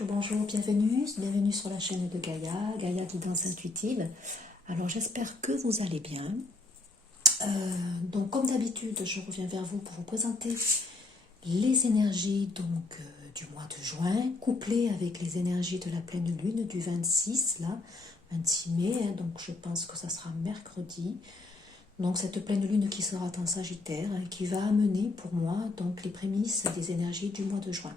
bonjour, bonjour, bienvenue sur la chaîne de Gaïa, Gaïa Guidance Intuitive. Alors j'espère que vous allez bien. Donc comme d'habitude, je reviens vers vous pour vous présenter les énergies du mois de juin, couplées avec les énergies de la pleine lune du 26 mai, donc je pense que ça sera mercredi. Donc cette pleine lune qui sera en Sagittaire, qui va amener pour moi donc les prémices des énergies du mois de juin.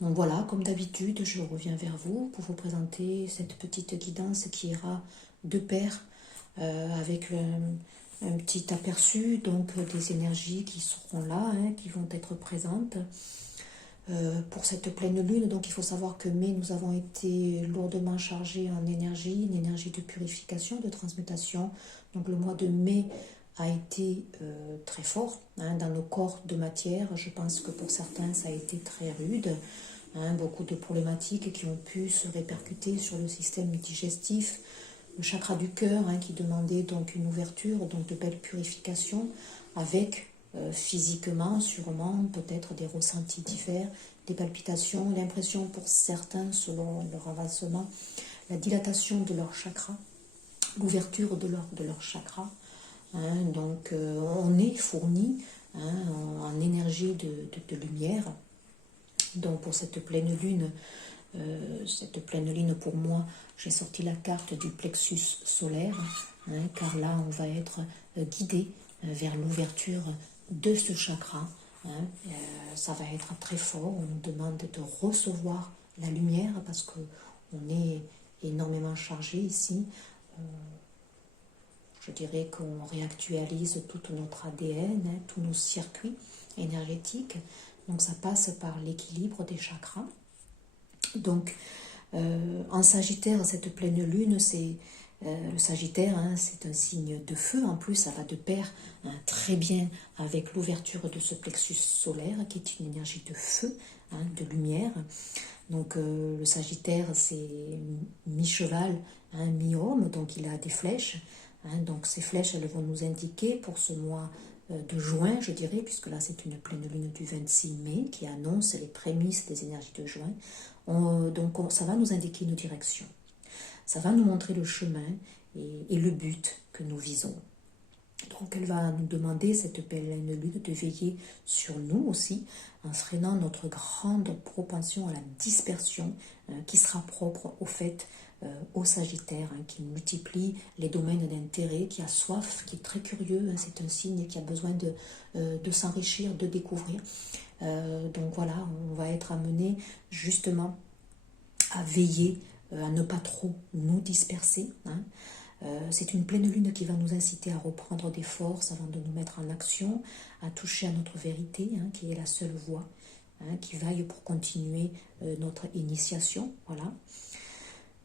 Donc voilà, comme d'habitude, je reviens vers vous pour vous présenter cette petite guidance qui ira de pair avec un petit aperçu donc des énergies qui seront là, qui vont être présentes pour cette pleine lune. Donc il faut savoir que mai, nous avons été lourdement chargés en énergie, une énergie de purification, de transmutation. Donc le mois de mai a été très fort dans nos corps de matière. Je pense que pour certains, ça a été très rude. Beaucoup de problématiques qui ont pu se répercuter sur le système digestif, le chakra du cœur qui demandait donc une ouverture, donc de belles purifications, avec physiquement sûrement peut-être des ressentis divers, des palpitations, l'impression pour certains selon leur avancement, la dilatation de leur chakra, l'ouverture de leur chakra. Donc on est fourni en énergie de lumière. Donc pour cette pleine lune pour moi, j'ai sorti la carte du plexus solaire, car là on va être guidé vers l'ouverture de ce chakra. Ça va être très fort, on nous demande de recevoir la lumière parce qu'on est énormément chargé ici. Je dirais qu'on réactualise tout notre ADN, tous nos circuits énergétiques. Donc ça passe par l'équilibre des chakras. Donc en Sagittaire, cette pleine lune, c'est le Sagittaire, c'est un signe de feu. En plus, ça va de pair très bien avec l'ouverture de ce plexus solaire, qui est une énergie de feu, de lumière. Donc le Sagittaire, c'est mi-cheval, mi-homme, donc il a des flèches. Donc ces flèches, elles vont nous indiquer pour ce mois de juin, je dirais, puisque là c'est une pleine lune du 26 mai qui annonce les prémices des énergies de juin. Ça va nous indiquer une direction. Ça va nous montrer le chemin et le but que nous visons. Donc elle va nous demander, cette pleine lune, de veiller sur nous aussi, en freinant notre grande propension à la dispersion qui sera propre au fait au Sagittaire, qui multiplie les domaines d'intérêt, qui a soif, qui est très curieux, c'est un signe qui a besoin de s'enrichir, de découvrir. Donc voilà, on va être amené justement à veiller, à ne pas trop nous disperser. C'est une pleine lune qui va nous inciter à reprendre des forces avant de nous mettre en action, à toucher à notre vérité, qui est la seule voie, qui vaille pour continuer notre initiation. Voilà.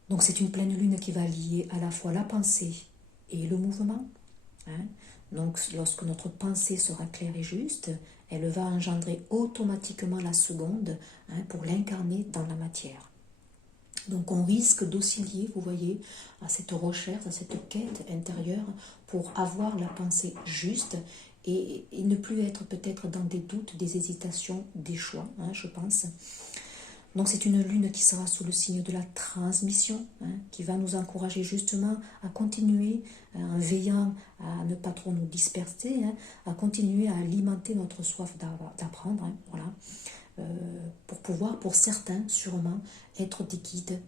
Donc c'est une pleine lune qui va lier à la fois la pensée et le mouvement. Donc lorsque notre pensée sera claire et juste, elle va engendrer automatiquement la seconde pour l'incarner dans la matière. Donc on risque d'osciller, vous voyez, à cette recherche, à cette quête intérieure pour avoir la pensée juste et ne plus être peut-être dans des doutes, des hésitations, des choix, je pense. Donc c'est une lune qui sera sous le signe de la transmission, qui va nous encourager justement à continuer, en veillant à ne pas trop nous disperser, à continuer à alimenter notre soif d'apprendre, voilà. Pour pouvoir, pour certains sûrement, être des guides,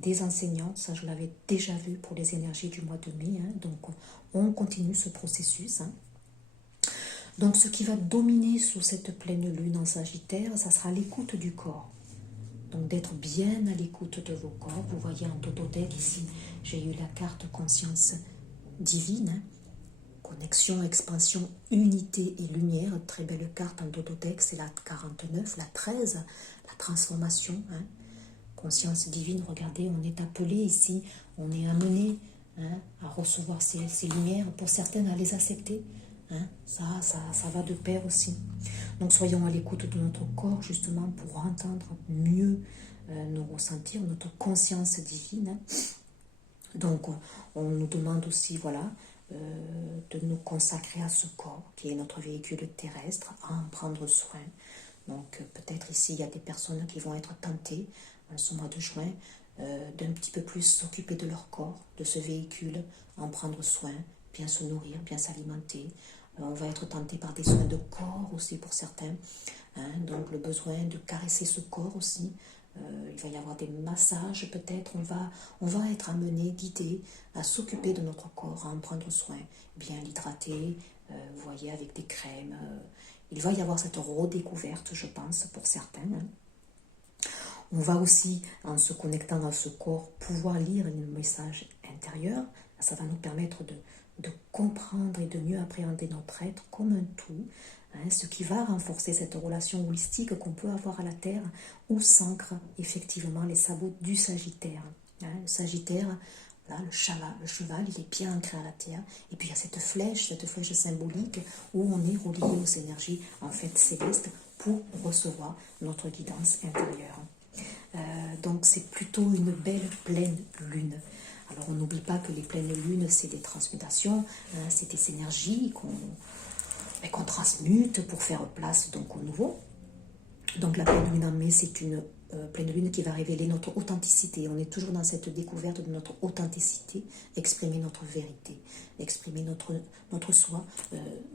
des enseignants. Ça, je l'avais déjà vu pour les énergies du mois de mai. Donc, on continue ce processus. Donc, ce qui va dominer sous cette pleine lune en Sagittaire, ça sera l'écoute du corps. Donc, d'être bien à l'écoute de vos corps. Vous voyez en totothèque ici, j'ai eu la carte conscience divine. Connexion, expansion, unité et lumière. Très belle carte en totothèque, c'est la 49, la 13, la transformation. Conscience divine, regardez, on est appelé ici, on est amené à recevoir ces lumières, pour certaines à les accepter. Ça va de pair aussi. Donc soyons à l'écoute de notre corps justement pour entendre mieux nos ressentir, notre conscience divine. Donc on nous demande aussi, voilà, de nous consacrer à ce corps qui est notre véhicule terrestre, à en prendre soin, Donc peut-être ici, il y a des personnes qui vont être tentées, ce mois de juin, d'un petit peu plus s'occuper de leur corps, de ce véhicule, en prendre soin, bien se nourrir, bien s'alimenter. On va être tenté par des soins de corps aussi pour certains. Donc le besoin de caresser ce corps aussi. Il va y avoir des massages peut-être. On va être amené, guidé à s'occuper de notre corps, à en prendre soin, bien l'hydrater, vous voyez, avec des crèmes. Il va y avoir cette redécouverte, je pense, pour certains. On va aussi, en se connectant à ce corps, pouvoir lire un message intérieur. Ça va nous permettre de comprendre et de mieux appréhender notre être comme un tout, ce qui va renforcer cette relation holistique qu'on peut avoir à la Terre, où s'ancrent effectivement les sabots du Sagittaire. Le Sagittaire, là, le cheval, il est bien ancré à la Terre. Et puis il y a cette flèche symbolique où on est relié aux énergies en fait célestes pour recevoir notre guidance intérieure. Donc c'est plutôt une belle pleine lune. Alors on n'oublie pas que les pleines lunes, c'est des transmutations, c'est des énergies qu'on transmute pour faire place donc au nouveau. Donc la pleine lune en mai, c'est une pleine lune qui va révéler notre authenticité. On est toujours dans cette découverte de notre authenticité, exprimer notre vérité, exprimer notre soi,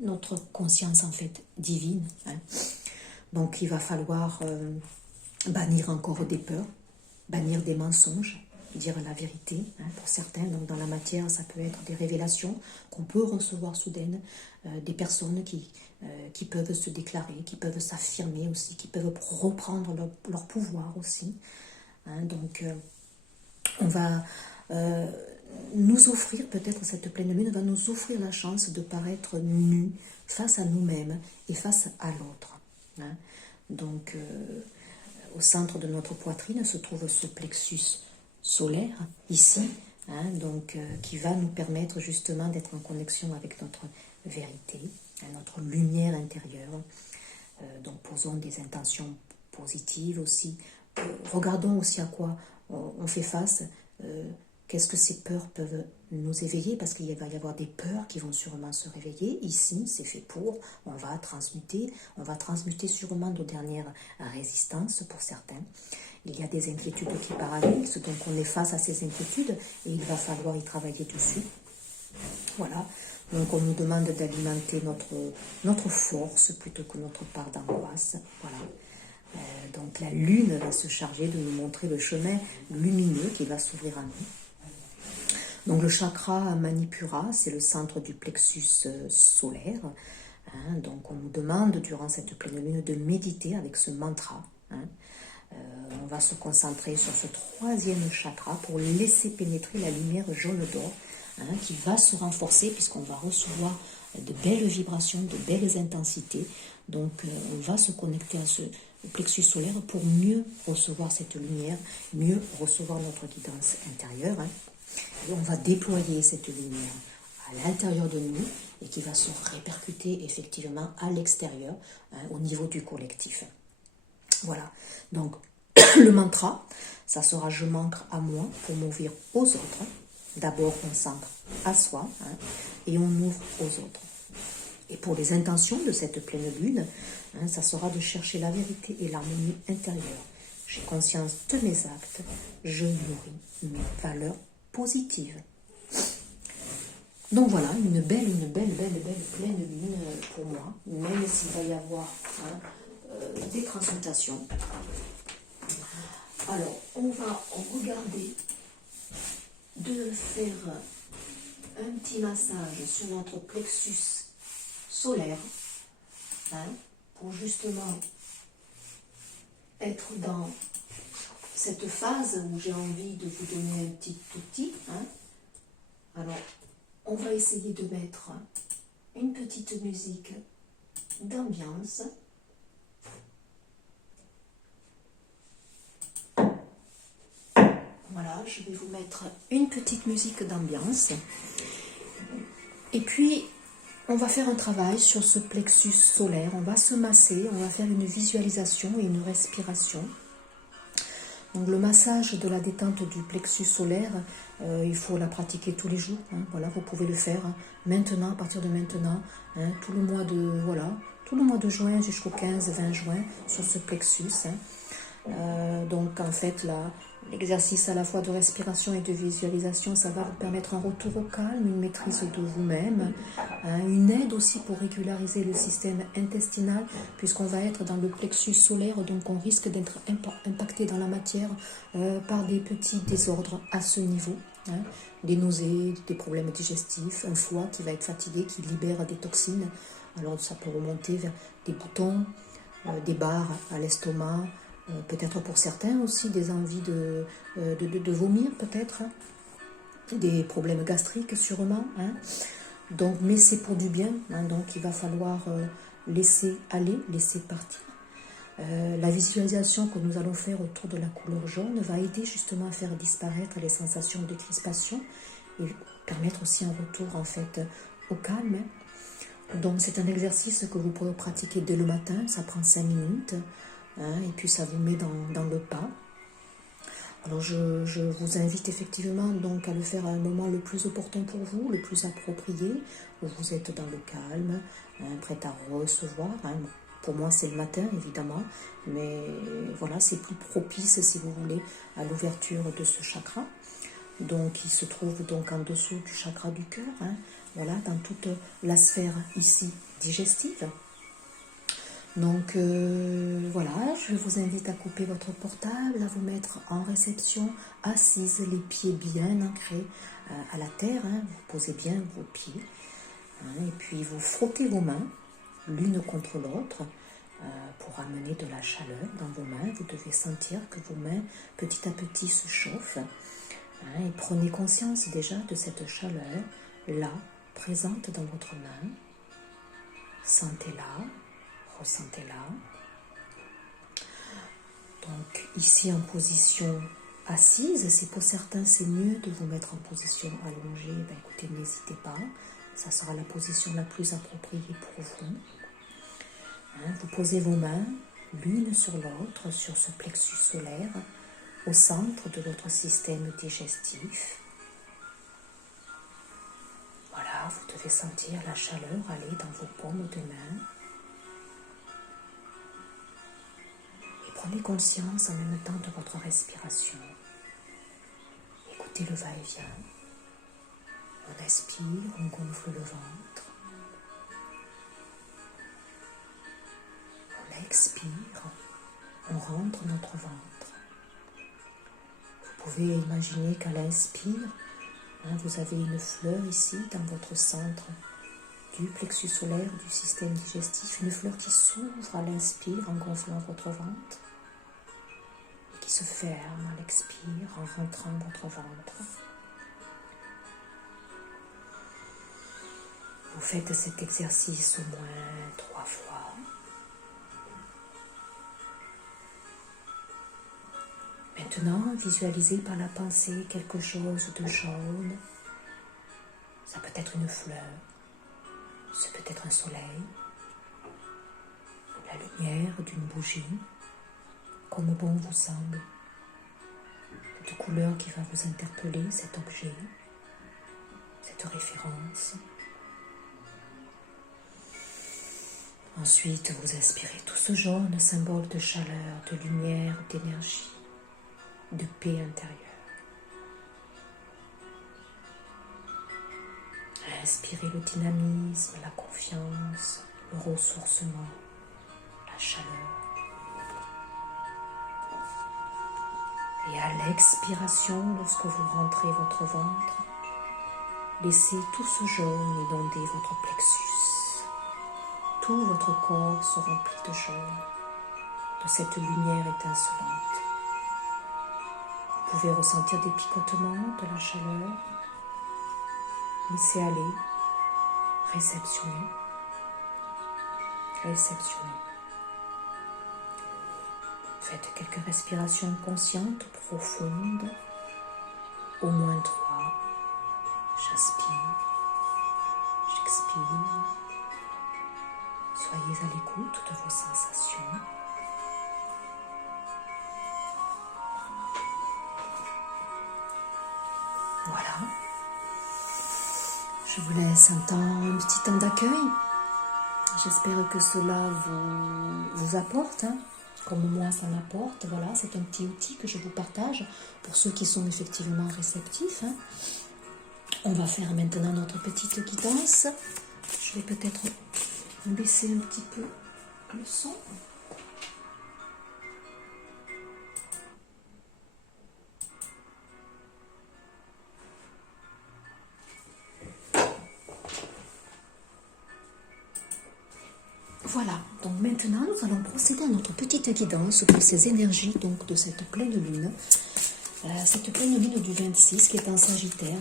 notre conscience en fait divine. Donc il va falloir bannir encore des peurs, bannir des mensonges, dire la vérité. Pour certains, donc dans la matière, ça peut être des révélations qu'on peut recevoir soudaines, des personnes qui peuvent se déclarer, qui peuvent s'affirmer aussi, qui peuvent reprendre leur pouvoir aussi. Donc, on va nous offrir, peut-être cette pleine lune va nous offrir la chance de paraître nus face à nous-mêmes et face à l'autre. Donc, au centre de notre poitrine se trouve ce plexus solaire, ici, donc, qui va nous permettre justement d'être en connexion avec notre vérité, notre lumière intérieure. Donc posons des intentions positives aussi. Regardons aussi à quoi on fait face. Qu'est-ce que ces peurs peuvent nous éveiller, parce qu'il va y avoir des peurs qui vont sûrement se réveiller. Ici, c'est fait pour, on va transmuter sûrement nos dernières résistances pour certains. Il y a des inquiétudes qui paralysent, donc on est face à ces inquiétudes et il va falloir y travailler dessus. Voilà, donc on nous demande d'alimenter notre force plutôt que notre part d'angoisse. Voilà. Donc la lune va se charger de nous montrer le chemin lumineux qui va s'ouvrir à nous. Donc le chakra Manipura, c'est le centre du plexus solaire. Donc on nous demande durant cette pleine lune de méditer avec ce mantra. On va se concentrer sur ce troisième chakra pour laisser pénétrer la lumière jaune d'or qui va se renforcer puisqu'on va recevoir de belles vibrations, de belles intensités. Donc on va se connecter à ce plexus solaire pour mieux recevoir cette lumière, mieux recevoir notre guidance intérieure. Et on va déployer cette lumière à l'intérieur de nous et qui va se répercuter effectivement à l'extérieur, au niveau du collectif. Voilà, donc le mantra, ça sera « je m'ancre à moi pour m'ouvrir aux autres ». D'abord, on s'ancre à soi et on ouvre aux autres. Et pour les intentions de cette pleine lune, ça sera de chercher la vérité et l'harmonie intérieure. J'ai conscience de mes actes, je nourris mes valeurs positives. Donc voilà, une belle pleine lune pour moi, même s'il va y avoir des transmutations. Alors, on va regarder de faire un petit massage sur notre plexus solaire, pour justement être dans cette phase où j'ai envie de vous donner un petit outil. Alors, on va essayer de mettre une petite musique d'ambiance. Voilà, je vais vous mettre une petite musique d'ambiance. Et puis, on va faire un travail sur ce plexus solaire. On va se masser, on va faire une visualisation et une respiration. Donc le massage de la détente du plexus solaire, il faut la pratiquer tous les jours. Voilà, vous pouvez le faire maintenant, à partir de maintenant, tout le mois de tout le mois de juin jusqu'au 15-20 juin sur ce plexus. Donc en fait là, l'exercice à la fois de respiration et de visualisation, ça va vous permettre un retour au calme, une maîtrise de vous-même, une aide aussi pour régulariser le système intestinal, puisqu'on va être dans le plexus solaire, donc on risque d'être impacté dans la matière par des petits désordres à ce niveau. Des nausées, des problèmes digestifs, un foie qui va être fatigué, qui libère des toxines. Alors ça peut remonter vers des boutons, des barres à l'estomac, peut-être pour certains aussi des envies de vomir peut-être, des problèmes gastriques sûrement. Donc, mais c'est pour du bien, donc il va falloir laisser aller, laisser partir. La visualisation que nous allons faire autour de la couleur jaune va aider justement à faire disparaître les sensations de crispation et permettre aussi un retour en fait au calme. Donc c'est un exercice que vous pouvez pratiquer dès le matin, ça prend 5 minutes et puis ça vous met dans le pas. Alors je vous invite effectivement donc à le faire à un moment le plus opportun pour vous, le plus approprié, où vous êtes dans le calme, prêt à recevoir. Pour moi c'est le matin évidemment, mais voilà, c'est plus propice si vous voulez à l'ouverture de ce chakra. Donc il se trouve donc en dessous du chakra du cœur, voilà, dans toute la sphère ici digestive. Donc voilà, je vous invite à couper votre portable, à vous mettre en réception, assise, les pieds bien ancrés à la terre, vous posez bien vos pieds, et puis vous frottez vos mains l'une contre l'autre pour amener de la chaleur dans vos mains. Vous devez sentir que vos mains petit à petit se chauffent, et prenez conscience déjà de cette chaleur là, présente dans votre main. Sentez-la. Ressentez-la. Donc ici en position assise, si pour certains c'est mieux de vous mettre en position allongée, écoutez, n'hésitez pas, ça sera la position la plus appropriée pour vous. Vous posez vos mains l'une sur l'autre sur ce plexus solaire au centre de votre système digestif. Voilà, vous devez sentir la chaleur aller dans vos paumes de main. Prenez conscience en même temps de votre respiration. Écoutez le va-et-vient. On inspire, on gonfle le ventre. On expire, on rentre notre ventre. Vous pouvez imaginer qu'à l'inspire, vous avez une fleur ici dans votre centre du plexus solaire, du système digestif, une fleur qui s'ouvre à l'inspire en gonflant votre ventre. Qui se ferme à l'expire en rentrant votre ventre. Vous faites cet exercice au moins 3 fois. Maintenant, visualisez par la pensée quelque chose de jaune. Ça peut être une fleur, ça peut être un soleil, la lumière d'une bougie, comme bon vous semble. Cette couleur qui va vous interpeller, cet objet, cette référence. Ensuite, vous inspirez tout ce jaune, symbole de chaleur, de lumière, d'énergie, de paix intérieure. Inspirez le dynamisme, la confiance, le ressourcement, la chaleur. Et à l'expiration, lorsque vous rentrez votre ventre, laissez tout ce jaune inonder votre plexus. Tout votre corps se remplit de jaune, de cette lumière étincelante. Vous pouvez ressentir des picotements, de la chaleur. Laissez aller, réceptionnez, réceptionnez. Faites quelques respirations conscientes, profondes, au moins 3. J'inspire, j'expire. Soyez à l'écoute de vos sensations. Voilà. Je vous laisse un petit temps d'accueil. J'espère que cela vous apporte, hein, comme moi ça m'apporte. Voilà, c'est un petit outil que je vous partage pour ceux qui sont effectivement réceptifs. Hein. On va faire maintenant notre petite guidance. Je vais peut-être baisser un petit peu le son. Voilà, donc maintenant nous allons procéder à notre petite guidance pour ces énergies donc de cette pleine lune. Cette pleine lune du 26 qui est en Sagittaire.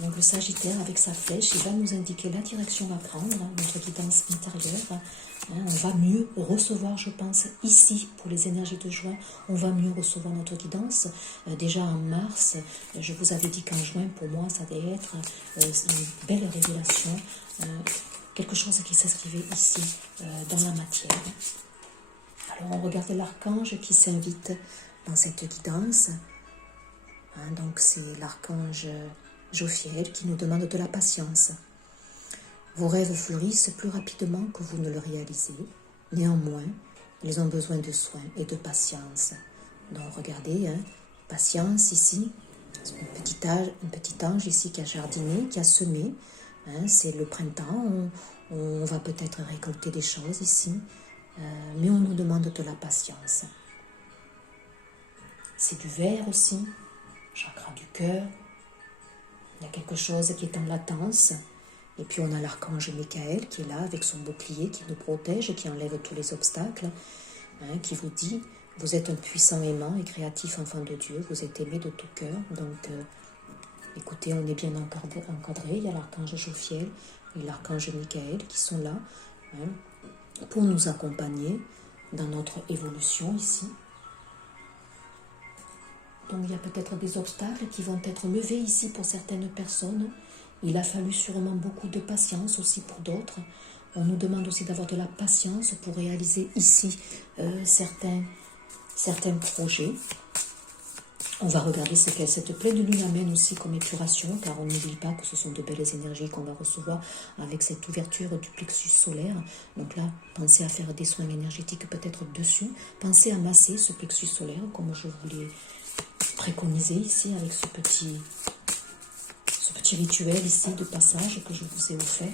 Donc le Sagittaire avec sa flèche, il va nous indiquer la direction à prendre, notre guidance intérieure. On va mieux recevoir, je pense, ici pour les énergies de juin, on va mieux recevoir notre guidance. Déjà en mars, je vous avais dit qu'en juin, pour moi, ça allait être une belle révélation. Quelque chose qui s'inscrivait ici dans la matière. Alors on regarde l'archange qui s'invite dans cette guidance. Donc c'est l'archange Jophiel qui nous demande de la patience. Vos rêves fleurissent plus rapidement que vous ne le réalisez. Néanmoins, ils ont besoin de soins et de patience. Donc regardez, patience ici, un petit ange ici qui a jardiné, qui a semé. C'est le printemps, on va peut-être récolter des choses ici, mais on nous demande de la patience. C'est du verre aussi, chakra du cœur. Il y a quelque chose qui est en latence. Et puis on a l'archange Michael qui est là avec son bouclier, qui nous protège, qui enlève tous les obstacles, qui vous dit, vous êtes un puissant aimant et créatif enfant de Dieu, vous êtes aimé de tout cœur, donc... écoutez, on est bien encadré. Il y a l'archange Jophiel et l'archange Michael qui sont là pour nous accompagner dans notre évolution ici. Donc il y a peut-être des obstacles qui vont être levés ici pour certaines personnes. Il a fallu sûrement beaucoup de patience aussi pour d'autres. On nous demande aussi d'avoir de la patience pour réaliser ici certains projets. On va regarder ce que cette pleine lune amène aussi comme épuration, car on n'oublie pas que ce sont de belles énergies qu'on va recevoir avec cette ouverture du plexus solaire. Donc là, pensez à faire des soins énergétiques peut-être dessus. Pensez à masser ce plexus solaire, comme je vous l'ai préconisé ici avec ce petit rituel ici de passage que je vous ai offert.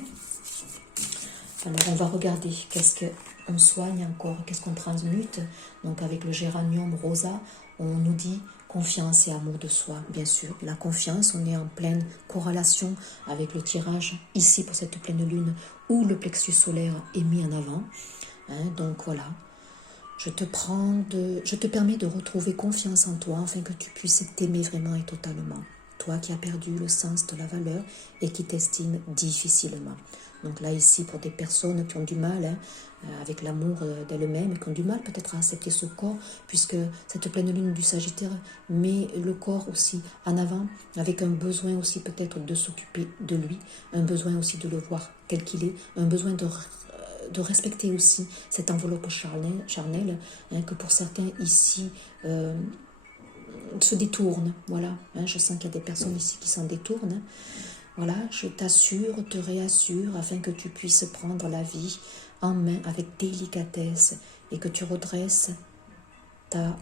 Alors on va regarder qu'est-ce qu'on soigne encore, qu'est-ce qu'on transmute. Donc avec le géranium rosa, on nous dit confiance et amour de soi, bien sûr. La confiance, on est en pleine corrélation avec le tirage ici pour cette pleine lune où le plexus solaire est mis en avant. Donc voilà, je te permets de retrouver confiance en toi afin que tu puisses t'aimer vraiment et totalement. Toi qui as perdu le sens de la valeur et qui t'estimes difficilement. Donc là, ici, pour des personnes qui ont du mal avec l'amour d'elles-mêmes, et qui ont du mal peut-être à accepter ce corps, puisque cette pleine lune du Sagittaire met le corps aussi en avant, avec un besoin aussi peut-être de s'occuper de lui, un besoin aussi de le voir tel qu'il est, un besoin de respecter aussi cette enveloppe charnelle que pour certains ici... se détourne, voilà, je sens qu'il y a des personnes ici qui s'en détournent, voilà, je t'assure, te réassure, afin que tu puisses prendre la vie en main avec délicatesse et que tu redresses la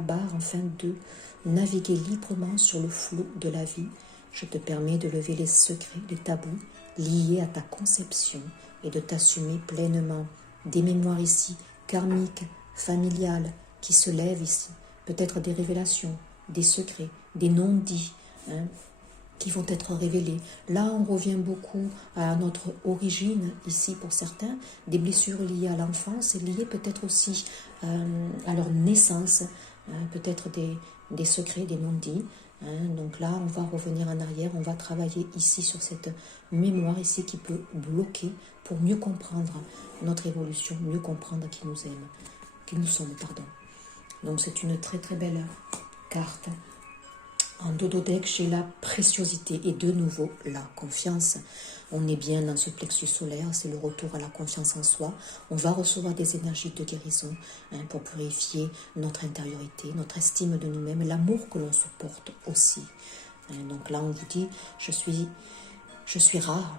barre afin de naviguer librement sur le flot de la vie. Je te permets de lever les secrets, les tabous liés à ta conception et de t'assumer pleinement des mémoires ici, karmiques, familiales, qui se lèvent ici, peut-être des révélations, des secrets, des non-dits qui vont être révélés. Là, on revient beaucoup à notre origine ici pour certains, des blessures liées à l'enfance, liées peut-être aussi à leur naissance, peut-être des secrets, des non-dits. Donc là, on va revenir en arrière, on va travailler ici sur cette mémoire ici qui peut bloquer pour mieux comprendre notre évolution, mieux comprendre qui nous aime, qui nous sommes, pardon. Donc c'est une très très belle carte. En dododeck, j'ai la préciosité et de nouveau la confiance. On est bien dans ce plexus solaire, c'est le retour à la confiance en soi. On va recevoir des énergies de guérison pour purifier notre intériorité, notre estime de nous-mêmes, l'amour que l'on se porte aussi. Donc là, on vous dit, je suis rare,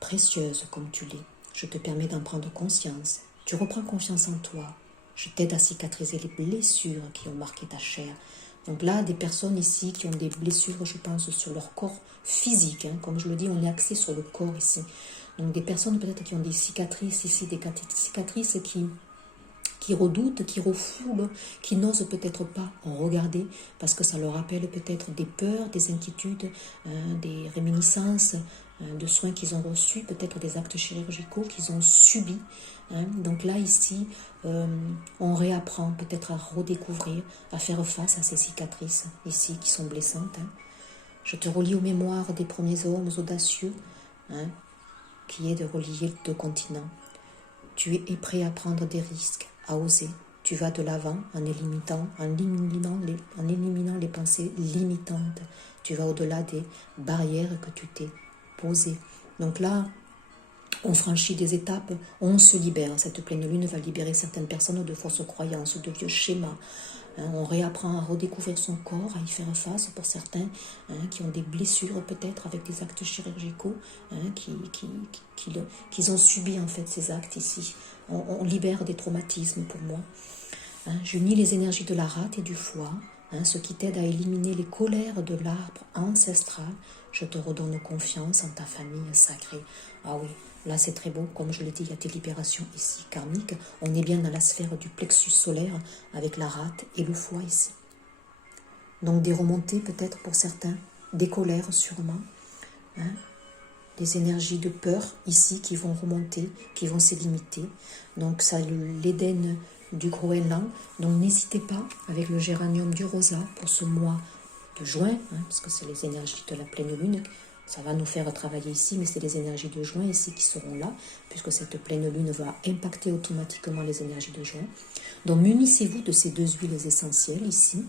précieuse comme tu l'es. Je te permets d'en prendre conscience. Tu reprends confiance en toi. Je t'aide à cicatriser les blessures qui ont marqué ta chair. Donc là, des personnes ici qui ont des blessures, je pense, sur leur corps physique. Hein. Comme je le dis, on est axé sur le corps ici. Donc des personnes peut-être qui ont des cicatrices ici, des cicatrices qui redoutent, qui refoulent, qui n'osent peut-être pas en regarder parce que ça leur rappelle peut-être des peurs, des inquiétudes, des réminiscences de soins qu'ils ont reçus, peut-être des actes chirurgicaux qu'ils ont subis. Hein. Donc là, ici, on réapprend peut-être à redécouvrir, à faire face à ces cicatrices ici qui sont blessantes. Hein. Je te relie aux mémoires des premiers hommes audacieux, hein, qui est de relier deux continents. Tu es prêt à prendre des risques, à oser. Tu vas de l'avant en éliminant les pensées limitantes. Tu vas au-delà des barrières que tu t'es posées. Donc là, on franchit des étapes, on se libère. Cette pleine lune va libérer certaines personnes de fausses croyances, de vieux schémas. On réapprend à redécouvrir son corps, à y faire face pour certains qui ont des blessures peut-être avec des actes chirurgicaux, qui ont subi en fait ces actes ici. On libère des traumatismes pour moi. J'unis les énergies de la rate et du foie, ce qui t'aide à éliminer les colères de l'arbre ancestral. Je te redonne confiance en ta famille sacrée. Ah oui, là c'est très beau, comme je l'ai dit, il y a des libérations ici karmiques. On est bien dans la sphère du plexus solaire avec la rate et le foie ici. Donc des remontées peut-être pour certains, des colères sûrement, des énergies de peur ici qui vont remonter, qui vont s'élimiter. Donc ça, l'Éden du Groenland. Donc n'hésitez pas avec le géranium du rosa pour ce mois de juin, parce que c'est les énergies de la pleine lune. Ça va nous faire travailler ici, mais c'est les énergies de juin ici qui seront là, puisque cette pleine lune va impacter automatiquement les énergies de juin. Donc munissez-vous de ces deux huiles essentielles ici,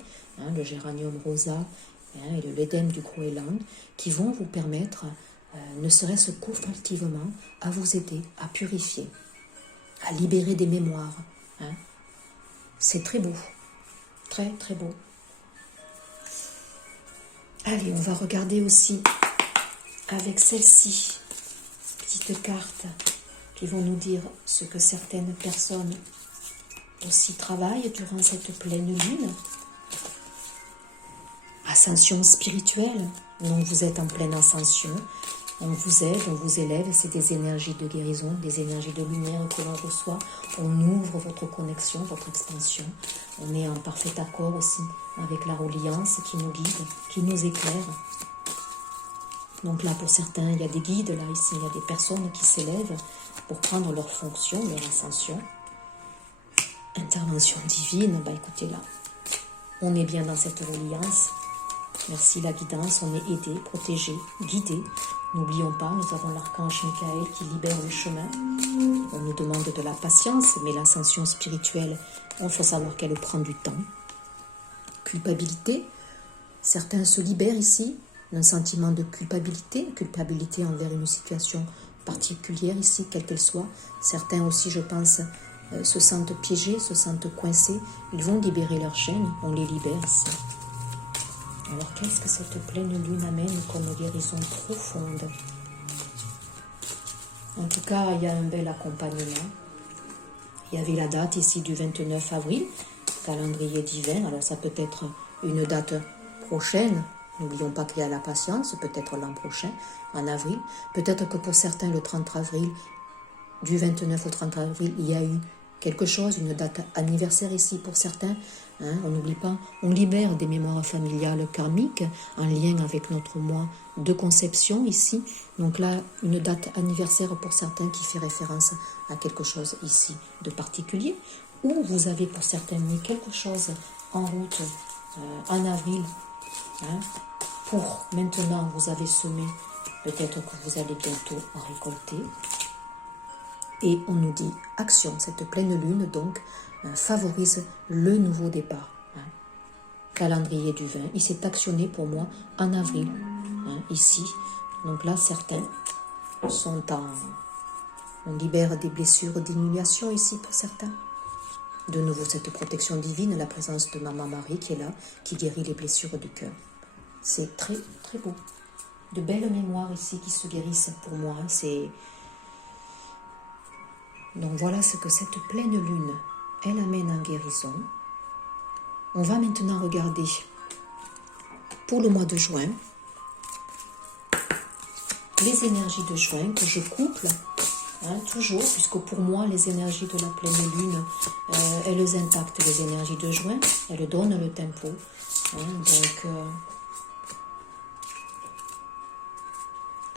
le géranium rosa et l'Éden du Groenland, qui vont vous permettre, ne serait-ce qu'olfactivement, à vous aider à purifier, à libérer des mémoires. C'est très beau, très très beau. Allez, on va regarder aussi avec celle-ci, petites cartes qui vont nous dire ce que certaines personnes aussi travaillent durant cette pleine lune. Ascension spirituelle, donc vous êtes en pleine ascension, on vous aide, on vous élève, c'est des énergies de guérison, des énergies de lumière que l'on reçoit, on ouvre votre connexion, votre expansion, on est en parfait accord aussi avec la reliance qui nous guide, qui nous éclaire. Donc là pour certains, il y a des guides, là ici, il y a des personnes qui s'élèvent pour prendre leur fonction, leur ascension. Intervention divine, écoutez là, on est bien dans cette reliance. Merci la guidance, on est aidé, protégé, guidé. N'oublions pas, nous avons l'archange Michael qui libère le chemin. On nous demande de la patience, mais l'ascension spirituelle, il faut savoir qu'elle prend du temps. Culpabilité, certains se libèrent ici d'un sentiment de culpabilité envers une situation particulière ici, quelle qu'elle soit. Certains aussi, je pense, se sentent piégés, se sentent coincés. Ils vont libérer leur chaîne, on les libère ici. Alors, qu'est-ce que cette pleine lune amène comme guérison profonde? En tout cas, il y a un bel accompagnement. Il y avait la date ici du 29 avril, calendrier divin. Alors, ça peut être une date prochaine. N'oublions pas qu'il y a la patience, peut-être l'an prochain, en avril. Peut-être que pour certains, le 30 avril, du 29 au 30 avril, il y a eu quelque chose, une date anniversaire ici pour certains. On n'oublie pas, on libère des mémoires familiales karmiques en lien avec notre mois de conception ici. Donc là, une date anniversaire pour certains qui fait référence à quelque chose ici de particulier. Ou vous avez pour certains mis quelque chose en route en avril. Pour maintenant, vous avez semé, peut-être que vous allez bientôt en récolter. Et on nous dit action, cette pleine lune donc favorise le nouveau départ. Calendrier du vin, il s'est actionné pour moi en avril, ici. Donc là, certains sont on libère des blessures d'humiliation ici pour certains. De nouveau, cette protection divine, la présence de Maman Marie qui est là, qui guérit les blessures du cœur. C'est très, très beau. de belles mémoires ici qui se guérissent pour moi. Donc voilà ce que cette pleine lune, elle amène en guérison. On va maintenant regarder pour le mois de juin, les énergies de juin que je couple, toujours, puisque pour moi, les énergies de la pleine lune, elles impactent les énergies de juin, elles donnent le tempo.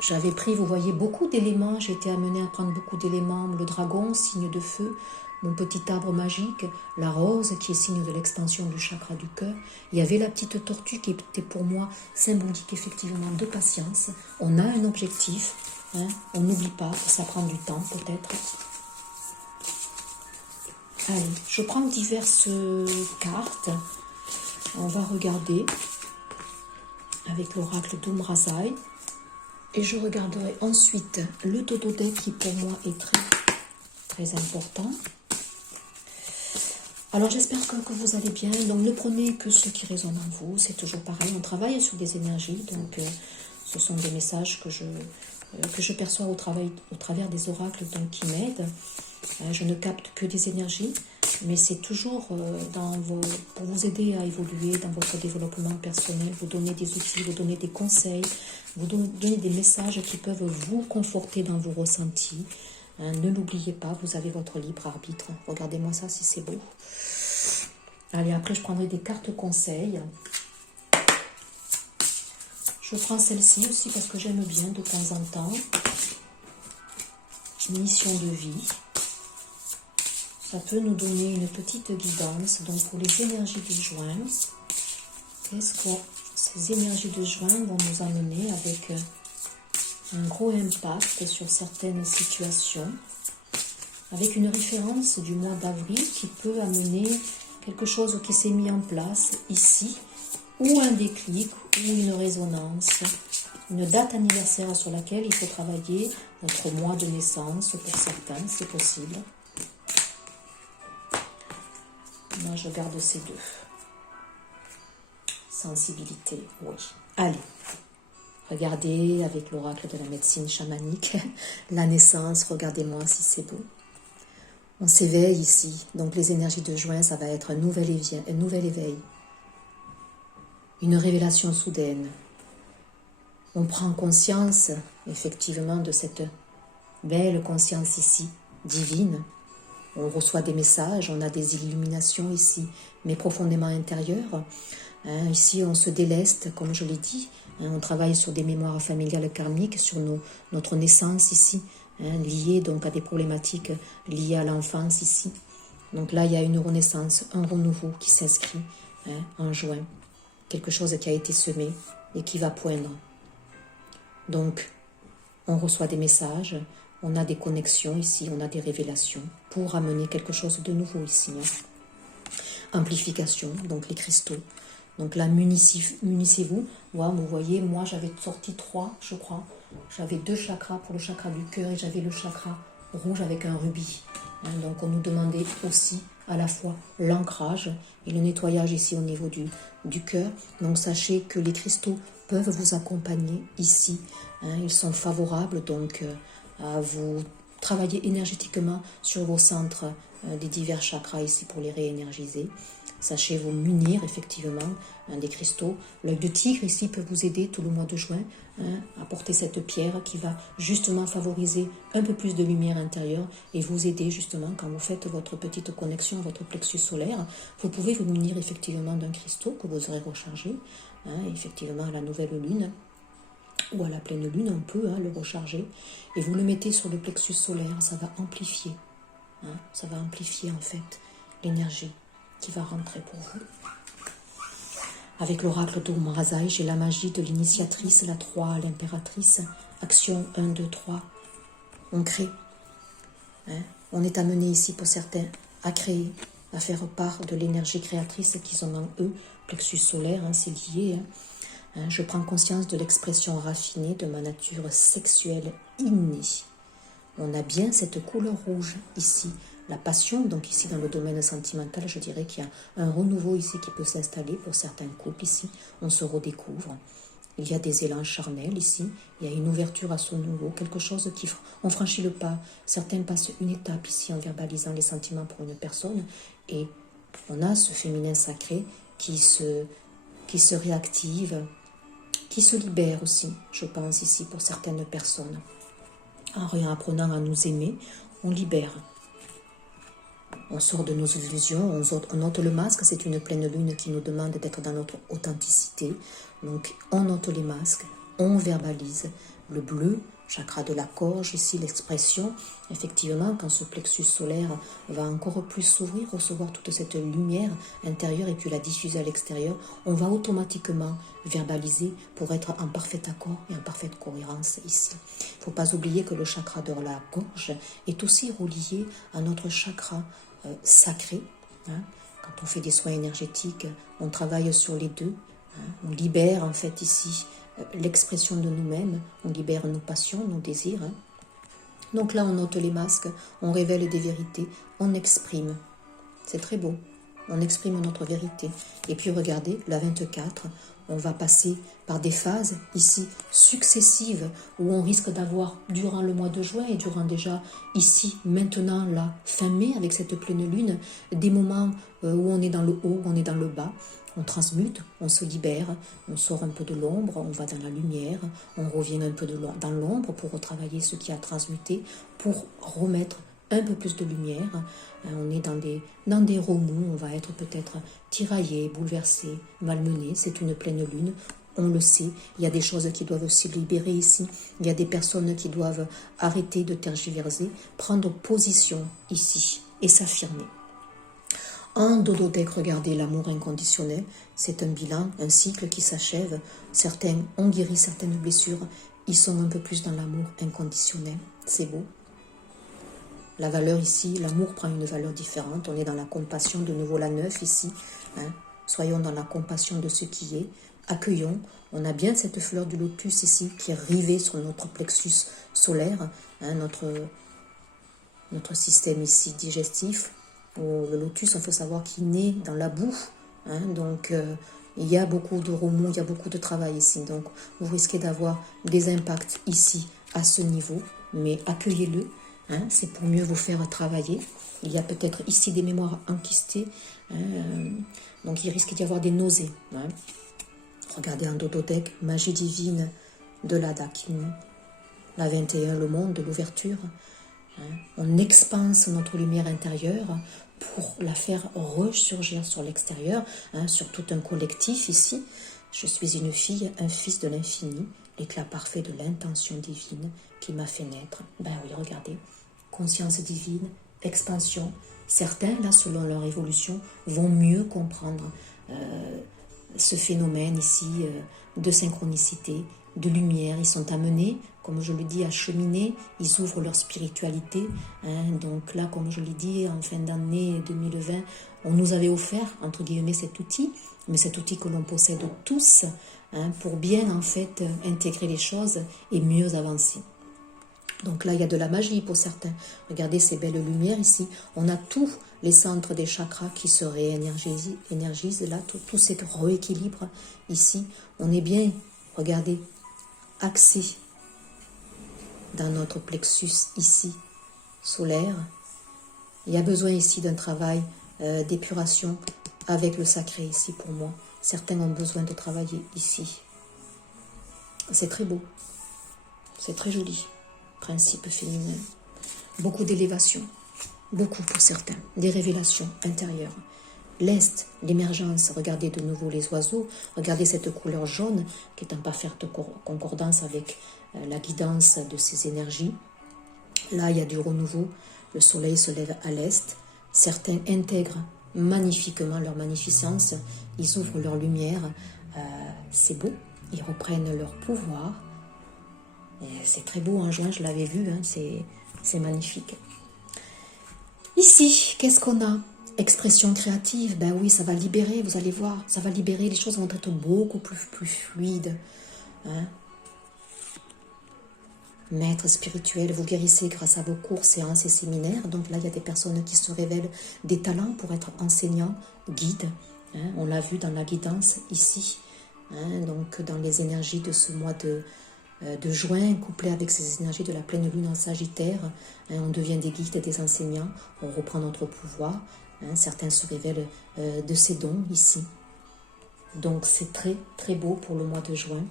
J'avais pris, vous voyez, beaucoup d'éléments, j'ai été amenée à prendre beaucoup d'éléments, le dragon, signe de feu, mon petit arbre magique, la rose qui est signe de l'expansion du chakra du cœur. Il y avait la petite tortue qui était pour moi symbolique effectivement de patience. On a un objectif, on n'oublie pas que ça prend du temps peut-être. Allez, je prends diverses cartes. On va regarder avec l'oracle d'Umrazai. Et je regarderai ensuite le dodo deck qui pour moi est très, très important. Alors j'espère que vous allez bien. Donc ne prenez que ce qui résonne en vous. C'est toujours pareil. On travaille sur des énergies. Donc ce sont des messages que je perçois au travers des oracles donc, qui m'aident. Je ne capte que des énergies. Mais c'est toujours pour vous aider à évoluer dans votre développement personnel, vous donner des outils, vous donner des conseils, vous donner des messages qui peuvent vous conforter dans vos ressentis. Ne l'oubliez pas, vous avez votre libre arbitre. Regardez-moi ça si c'est beau. Allez, après je prendrai des cartes conseils. Je prends celle-ci aussi parce que j'aime bien de temps en temps. Mission de vie. Ça peut nous donner une petite guidance. Donc pour les énergies de juin, qu'est-ce que ces énergies de juin vont nous amener avec un gros impact sur certaines situations, avec une référence du mois d'avril qui peut amener quelque chose qui s'est mis en place ici, ou un déclic, ou une résonance, une date anniversaire sur laquelle il faut travailler, votre mois de naissance pour certains, c'est possible. Moi, je garde ces deux. Sensibilité, oui. Allez, regardez avec l'oracle de la médecine chamanique, la naissance, regardez-moi si c'est beau. On s'éveille ici, donc les énergies de juin, ça va être un nouvel éveil, une révélation soudaine. On prend conscience, effectivement, de cette belle conscience ici, divine. On reçoit des messages, on a des illuminations ici, mais profondément intérieures. Ici, on se déleste, comme je l'ai dit. On travaille sur des mémoires familiales karmiques, sur notre naissance ici, liée donc à des problématiques liées à l'enfance ici. Donc là, il y a une renaissance, un renouveau qui s'inscrit en juin. Quelque chose qui a été semé et qui va poindre. Donc, on reçoit des messages, on a des connexions ici, on a des révélations pour amener quelque chose de nouveau ici. Amplification, donc les cristaux. Donc là, munissez-vous. Wow, vous voyez, moi j'avais sorti 3, je crois. J'avais 2 chakras pour le chakra du cœur et j'avais le chakra rouge avec un rubis. Donc on nous demandait aussi à la fois l'ancrage et le nettoyage ici au niveau du cœur. Donc sachez que les cristaux peuvent vous accompagner ici. Ils sont favorables donc à vous travailler énergétiquement sur vos centres des divers chakras ici pour les réénergiser. Sachez vous munir effectivement des cristaux. L'œil de tigre ici peut vous aider tout le mois de juin à porter cette pierre qui va justement favoriser un peu plus de lumière intérieure et vous aider justement quand vous faites votre petite connexion à votre plexus solaire. Vous pouvez vous munir effectivement d'un cristaux que vous aurez rechargé, effectivement à la nouvelle lune ou à la pleine lune, on peut le recharger et vous le mettez sur le plexus solaire, ça va amplifier, ça va amplifier en fait l'énergie qui va rentrer pour vous. Avec l'oracle d'Umrazai, j'ai la magie de l'initiatrice, la 3, l'impératrice. Action 1, 2, 3. On crée. On est amené ici pour certains à créer, à faire part de l'énergie créatrice qu'ils ont en eux. Plexus solaire, c'est lié. Je prends conscience de l'expression raffinée de ma nature sexuelle innée. On a bien cette couleur rouge ici. La passion, donc ici dans le domaine sentimental, je dirais qu'il y a un renouveau ici qui peut s'installer pour certains couples ici. On se redécouvre. Il y a des élans charnels ici, il y a une ouverture à ce nouveau, quelque chose qui... On franchit le pas. Certains passent une étape ici en verbalisant les sentiments pour une personne et on a ce féminin sacré qui se réactive, qui se libère aussi, je pense ici pour certaines personnes. En apprenant à nous aimer, on libère. On sort de nos illusions, on ôte le masque, c'est une pleine lune qui nous demande d'être dans notre authenticité. Donc on ôte les masques, on verbalise. Le bleu, chakra de la gorge, ici l'expression, effectivement quand ce plexus solaire va encore plus s'ouvrir, recevoir toute cette lumière intérieure et puis la diffuser à l'extérieur, on va automatiquement verbaliser pour être en parfait accord et en parfaite cohérence ici. Il ne faut pas oublier que le chakra de la gorge est aussi relié à notre chakra sacré. Quand on fait des soins énergétiques, on travaille sur les deux. On libère en fait ici l'expression de nous-mêmes, on libère nos passions, nos désirs. Donc là, on ôte les masques, on révèle des vérités, on exprime. C'est très beau. On exprime notre vérité. Et puis regardez, la 24, on va passer par des phases ici successives où on risque d'avoir durant le mois de juin et durant déjà ici, maintenant, la fin mai avec cette pleine lune, des moments où on est dans le haut, où on est dans le bas. On transmute, on se libère, on sort un peu de l'ombre, on va dans la lumière, on revient un peu dans l'ombre pour retravailler ce qui a transmuté, pour remettre un peu plus de lumière. On est dans des remous, on va être peut-être tiraillé, bouleversé, malmené. C'est une pleine lune, on le sait. Il y a des choses qui doivent se libérer ici. Il y a des personnes qui doivent arrêter de tergiverser, prendre position ici et s'affirmer. En Dododek, regardez l'amour inconditionnel, c'est un bilan, un cycle qui s'achève. Certains ont guéri certaines blessures, ils sont un peu plus dans l'amour inconditionnel, c'est beau. La valeur ici, l'amour prend une valeur différente, on est dans la compassion, de nouveau la 9 ici, soyons dans la compassion de ce qui est, accueillons, on a bien cette fleur du lotus ici qui est rivée sur notre plexus solaire, notre système ici digestif. Le lotus, il faut savoir qu'il naît dans la boue, donc il y a beaucoup de remous, il y a beaucoup de travail ici, donc vous risquez d'avoir des impacts ici à ce niveau, mais accueillez-le, c'est pour mieux vous faire travailler. Il y a peut-être ici des mémoires enquistées, donc il risque d'y avoir des nausées. Regardez en Dododek, magie divine de la Dakini, la 21, le monde de l'ouverture. On expanse notre lumière intérieure pour la faire ressurgir sur l'extérieur, sur tout un collectif ici. Je suis une fille, un fils de l'infini, l'éclat parfait de l'intention divine qui m'a fait naître. Ben oui, regardez, conscience divine, expansion. Certains, là, selon leur évolution, vont mieux comprendre ce phénomène ici de synchronicité, de lumière. Ils sont amenés, comme je le dis, à cheminer, ils ouvrent leur spiritualité. Donc là, comme je l'ai dit, en fin d'année 2020, on nous avait offert, entre guillemets, cet outil, mais cet outil que l'on possède tous, pour bien, en fait, intégrer les choses et mieux avancer. Donc là, il y a de la magie pour certains. Regardez ces belles lumières ici. On a tous les centres des chakras qui se réénergisent. Là, tout cet rééquilibre ici. On est bien, regardez, axé dans notre plexus ici, solaire. Il y a besoin ici d'un travail d'épuration avec le sacré ici pour moi. Certains ont besoin de travailler ici. C'est très beau. C'est très joli. Principe féminin. Beaucoup d'élévation. Beaucoup pour certains. Des révélations intérieures. L'Est, l'émergence. Regardez de nouveau les oiseaux. Regardez cette couleur jaune qui est en parfaite concordance avec la guidance de ces énergies. Là, il y a du renouveau. Le soleil se lève à l'Est. Certains intègrent magnifiquement leur magnificence. Ils ouvrent leur lumière. C'est beau. Ils reprennent leur pouvoir. C'est très beau en juin, je l'avais vu, c'est magnifique. Ici, qu'est-ce qu'on a? Expression créative, ben oui, ça va libérer, vous allez voir, ça va libérer, les choses vont être beaucoup plus fluides. Maître spirituel, vous guérissez grâce à vos cours, séances et séminaires. Donc là, il y a des personnes qui se révèlent des talents pour être enseignants, guides. On l'a vu dans la guidance ici. donc dans les énergies de ce mois de juin, couplé avec ces énergies de la pleine lune en Sagittaire, on devient des guides, des enseignants, on reprend notre pouvoir, certains se révèlent de ces dons ici. Donc c'est très très beau pour le mois de juin.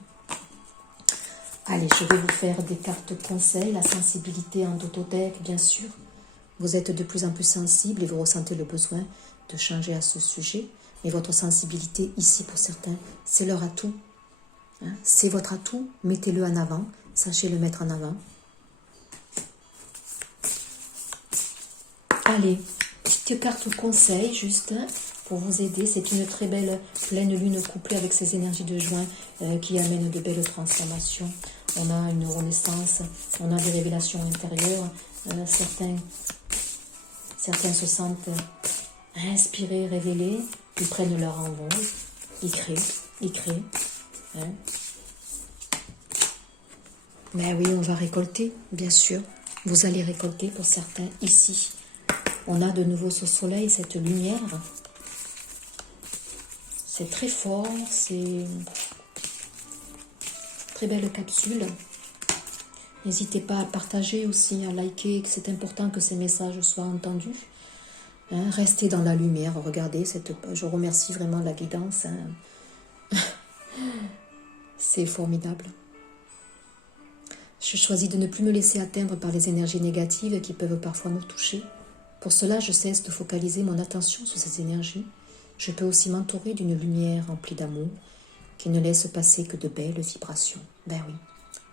Allez, je vais vous faire des cartes conseils, la sensibilité en autodeck, bien sûr. Vous êtes de plus en plus sensible et vous ressentez le besoin de changer à ce sujet. Mais votre sensibilité, ici pour certains, c'est leur atout. C'est votre atout, mettez-le en avant, sachez le mettre en avant. Allez, petite carte conseil juste pour vous aider. C'est une très belle pleine lune couplée avec ces énergies de juin qui amènent de belles transformations. On a une renaissance, on a des révélations intérieures. Certains se sentent inspirés, révélés. Ils prennent leur envol, ils créent. Mais oui, on va récolter, bien sûr. Vous allez récolter pour certains ici. On a de nouveau ce soleil, cette lumière. C'est très fort, c'est très belle capsule. N'hésitez pas à partager aussi, à liker, que c'est important que ces messages soient entendus. Restez dans la lumière, regardez, je remercie vraiment la guidance. C'est formidable. Je choisis de ne plus me laisser atteindre par les énergies négatives qui peuvent parfois me toucher. Pour cela, je cesse de focaliser mon attention sur ces énergies. Je peux aussi m'entourer d'une lumière remplie d'amour qui ne laisse passer que de belles vibrations. Ben oui,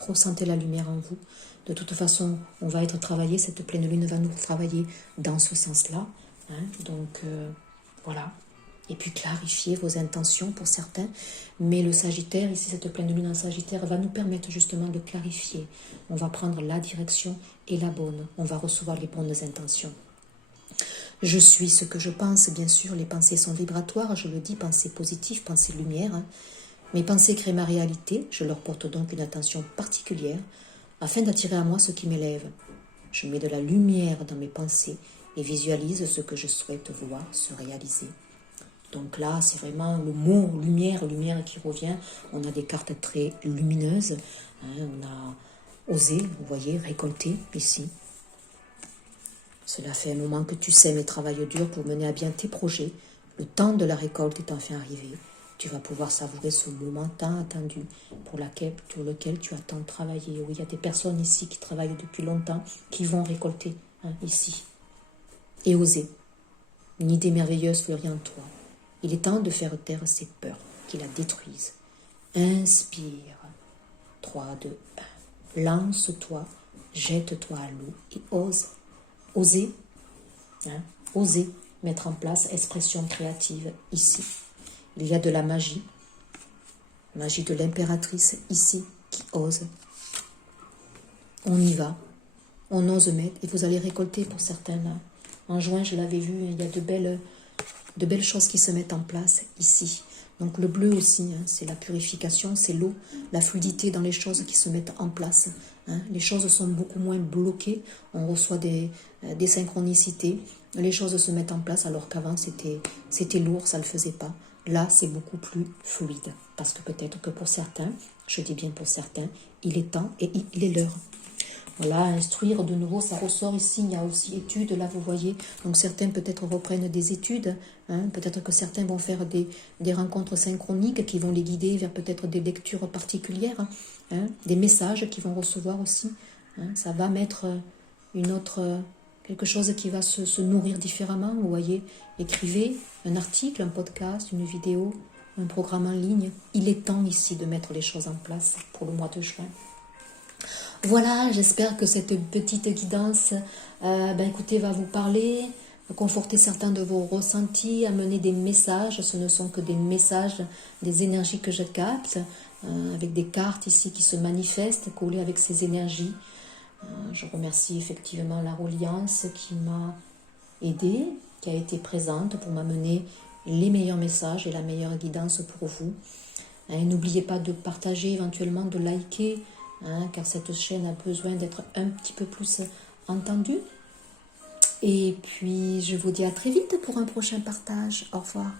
ressentez la lumière en vous. De toute façon, on va être travaillé, cette pleine lune va nous travailler dans ce sens-là. Donc, voilà. Et puis clarifier vos intentions pour certains. Mais le Sagittaire, ici cette pleine lune en Sagittaire, va nous permettre justement de clarifier. On va prendre la direction et la bonne. On va recevoir les bonnes intentions. Je suis ce que je pense, bien sûr, les pensées sont vibratoires, je le dis, pensées positives, pensées lumière. Mes pensées créent ma réalité, je leur porte donc une attention particulière afin d'attirer à moi ce qui m'élève. Je mets de la lumière dans mes pensées et visualise ce que je souhaite voir se réaliser. Donc là, c'est vraiment le mot lumière qui revient. On a des cartes très lumineuses. On a osé, vous voyez, récolter ici. Cela fait un moment que tu sèmes et travailles dur pour mener à bien tes projets. Le temps de la récolte est enfin arrivé. Tu vas pouvoir savourer ce moment tant attendu pour lequel tu as tant travaillé. Oui, il y a des personnes ici qui travaillent depuis longtemps, qui vont récolter ici. Et oser. Une idée merveilleuse fleurit en toi. Il est temps de faire taire ces peurs qui la détruisent. Inspire. 3, 2, 1. Lance-toi, jette-toi à l'eau et ose. Oser mettre en place expression créative ici. Il y a de la magie de l'impératrice ici qui ose. On y va, on ose mettre et vous allez récolter pour certains là. En juin, je l'avais vu, il y a de belles choses qui se mettent en place ici. Donc le bleu aussi, c'est la purification, c'est l'eau, la fluidité dans les choses qui se mettent en place. Les choses sont beaucoup moins bloquées, on reçoit des synchronicités, les choses se mettent en place alors qu'avant c'était lourd, ça ne le faisait pas. Là, c'est beaucoup plus fluide parce que peut-être que pour certains, je dis bien pour certains, il est temps et il est l'heure. Voilà, instruire de nouveau, ça ressort ici, il y a aussi études, là vous voyez, donc certains peut-être reprennent des études, peut-être que certains vont faire des rencontres synchroniques qui vont les guider vers peut-être des lectures particulières, des messages qu'ils vont recevoir aussi, ça va mettre quelque chose qui va se nourrir différemment, vous voyez, écrivez un article, un podcast, une vidéo, un programme en ligne, il est temps ici de mettre les choses en place pour le mois de juin. Voilà, j'espère que cette petite guidance écoutez, va vous parler, conforter certains de vos ressentis, amener des messages. Ce ne sont que des messages, des énergies que je capte, avec des cartes ici qui se manifestent, collées avec ces énergies. Je remercie effectivement la reliance qui m'a aidée, qui a été présente pour m'amener les meilleurs messages et la meilleure guidance pour vous. Et n'oubliez pas de partager, éventuellement de liker, car cette chaîne a besoin d'être un petit peu plus entendue. Et puis, je vous dis à très vite pour un prochain partage. Au revoir.